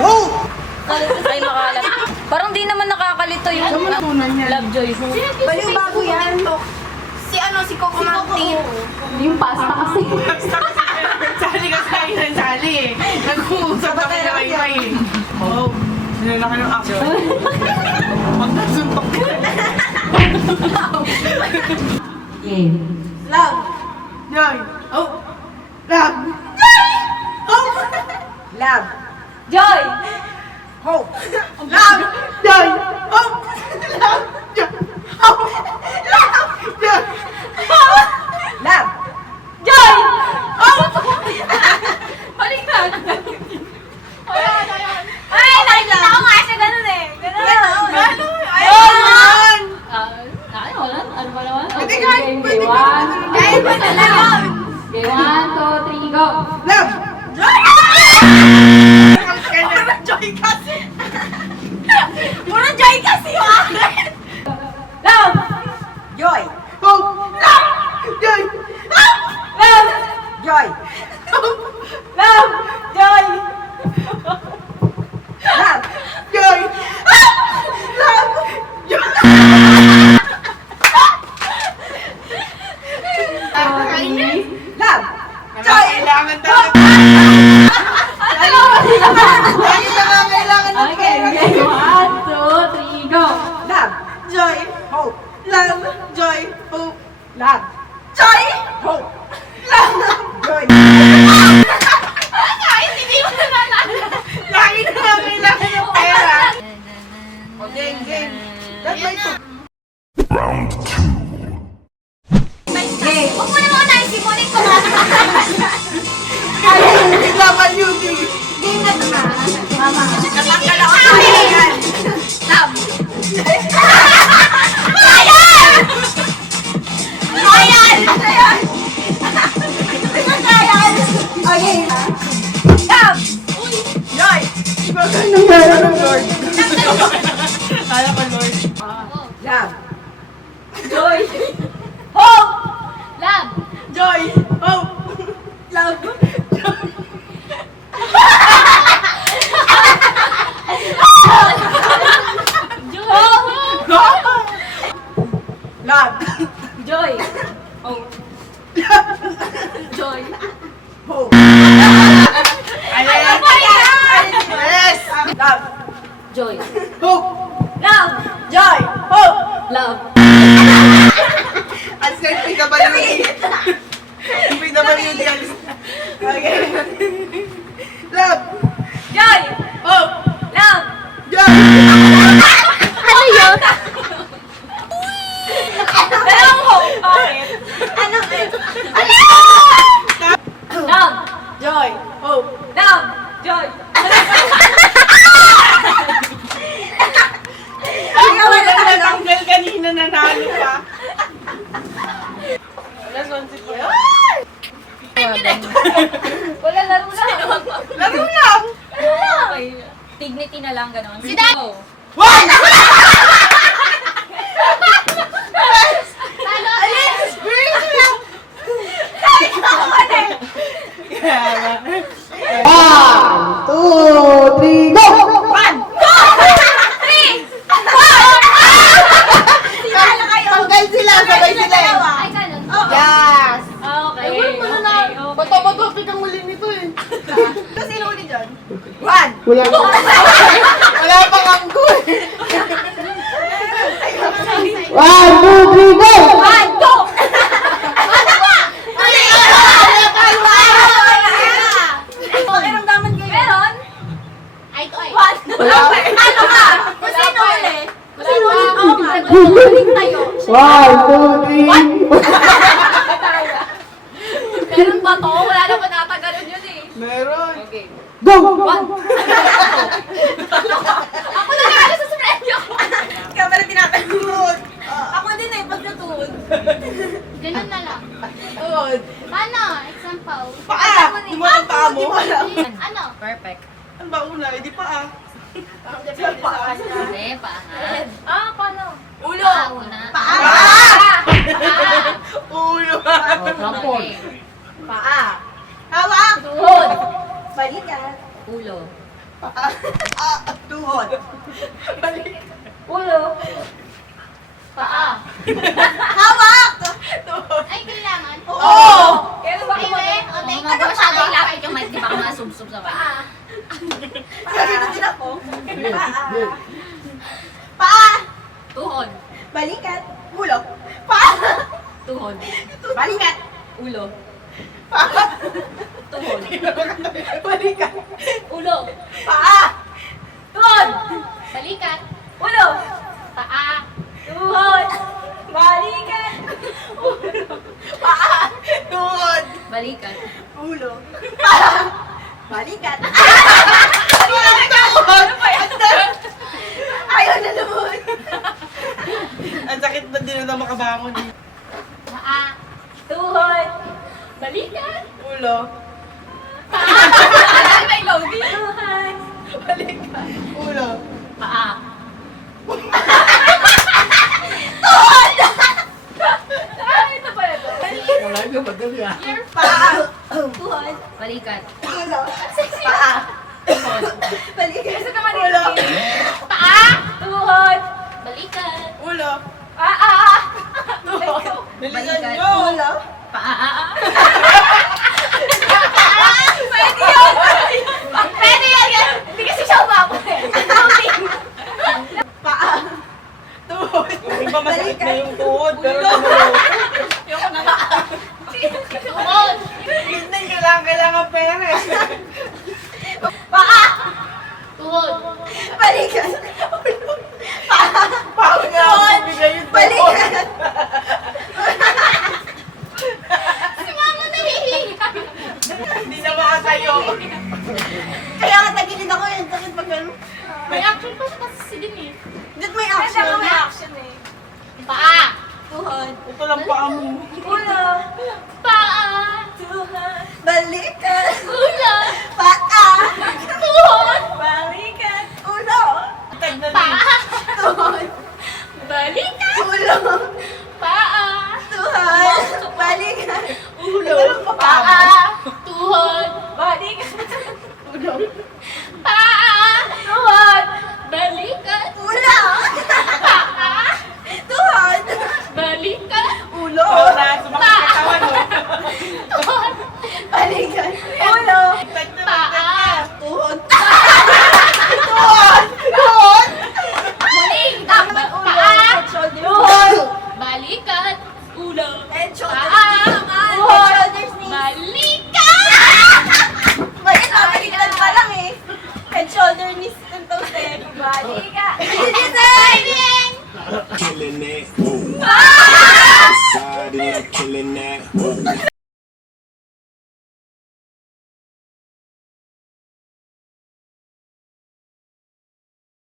Hope! Ay, makalat. Parang di naman nakakalito yung Lovejoy Hope. Baliw bago yan. Si Coco Martin. Yung pasta kasi. Sali ka sa akin ng sali eh. Nag-uusap kami na may Oh, sinala ka ng action. Pag nasuntok ka. Game. Love. Joy. Oh. Love. Oh. Love. Joy! Hope. Love. Joy. Oh. Love. Joy. Oh. Love. Joy. Love. Joy! Oh! Balik na. Ay, nakikita ko nga siya ganun eh. Ganun. Ayun! Ano ba naman? Hindi kahit pwede ka. Kahit ba talaga? Okay, 1, 2, 3, go! Love. Parang Joy kasi. Puro joy kasi yung akin. Love! Joy. Hope. Love. Joy. Love! Joy. Love! Joy! Love. Joy. Love. Joy. Love. Joy. Kailangan talaga. Lagi na kailangan ng Okay, pera. okay. 1, 2, 3, go! Love. Joy. Hope. Love. Joy. Hope. Love. Joy. Hope. Love. Joy. Lagi na kailangan ng pera. O, game, game. That might be. Round 2. Huwag mo naman tayo si Monique WD. Game na ito na. Mama. Katanggal ako. Love! Ayan! Ayan! Okay. Love! Joy. Magandang pera ng Lord. Kala ko Lord. Love. Joy! Hope! Love! Joy. Hope. Love. Love. Joy! Hope! Joy! Hope. Ayan. Yes. Love. Joy! Hope. Love! Joy. Hope. Love! As in PWD. PWD. Okay. Love. Joy! Hope. Love! Joy. Ano yun? Dalawang hope! Bakit? Ano eh? Love! Joy. Hope. Love! Joy! Wala natanggal kanina, nanalo pa. Alas 11 pa. Wala, laro lang. Laro lang. Okay. Dignity na lang, gano'n. Si Dad! One! Alis! Bring lang! One, two, three, go! One! Sinala kayo! Tanggal sila, sabay sila eh. Ay, ganun. Yes! Okay. Bato-bato, pigang muli nito eh. Sino ulit dyan? One! Wala pa. Wala pang angko eh. One, two, three, go! One, two! Pakiramdaman kayo. Meron? Ay, ito ay. One. Wala pa. Ano ka? Kung sino ulit? Kung sino ulit? Oo nga. Nagbubuling tayo. One, two, three. Meron ba to? Wala naman ata ganun yun eh. Meron. Okay. Go! One. Ako na nakala sa premyo. Ikaw pala tinatanggol. Ako din eh, pag natuod. Ganun na lang. Good. Paano? Example. Paa! Di mo ang paa mo? Ano? Perfect. Ano ba una? Hindi paa. Hindi, paangat. Ah, paano? Ulo. Una. Paa. Ulo. Okay. Paa. Hawak. Tuhod. Balikan. Ulo. Paa. Ulo. Paa. Hawak! Ay, kailangan. Oo! Kaya ba Ay, ako we. mag- O, thank Mga you. masyado ilapit yung mic, di ba ka masubsob sa paa? Ganito din ako. Paa. Paa! Tuhod. Balikat. Ulo. Paa! Tuhod. Balikat. Ulo. Paa! Tuhod. Balikat. Ulo. Paa! Tuhod. Balikat. Ulo. Paa. Tuhod. Balikan. Paa! Tuhod. Balikan. Ulo. Paa! Balikat. Ano ba yan? Ayaw na naman. Ang sakit ba din na makabangon eh. Paa. Tuhod. Balikat. Ulo. May loading. Tuhod. Balikat. Ulo. Paa. Ito pala to. Wala nyo, madali ah. Paa! Tuhod. Balikan. Ulo. Paa! Tuhod. Balikat. Gusto ka man Ulo. Paa. Tuhod. Balikat. Ulo. Bilisan Balikan. nyo. Ulo. Paa. Pwede yan. Hindi kasi siya umabot eh. Paa! Tuhod. Yung iba masakit na yung tuhod. Pero Tuhod. hindi kailangan pera eh. Paa! Tuhod. Balikat. Ulo. Paa! Paano nga bigay yung tuhod? Balikat. Si mama nahihiya. Hindi na makatayo. Kaya nga tagilid ako yun. Sakit pag ganun. May action pa sa kasi si Dini. Dito may action. action eh. Paa. Tuhod. Ito lang paa mo. Ulo. Paa. Tuhod. Balikat. Ulo. Paa! Tuhod. Balikat. Ulo. Tignan Paa. Tuhod. Balikat. Ulo. Paa. Tuhod. Balikat. Ulo. Paa. Tuhod. Balikan. Ulo. Paa. Tuhod. Balikat. Ulo. Paa. Tuhod. Balikat. Ulo. Oo na, sumakit ka katawan mo. Tuhod. Balikat. Ulo. Paa. Tuhod. Tuhod. Tuhod. Muling. Ulo. Paa. Head, shoulder. Tuhod. Balikat. Ulo. Head, shoulders. Paa. Head, shoulders, knees. Balikat. Bakit mabaliktad pa lang eh? Head, shoulder, knees, and toes eh. Balikat. Balikat. Killing it. Outside and I'm killing that.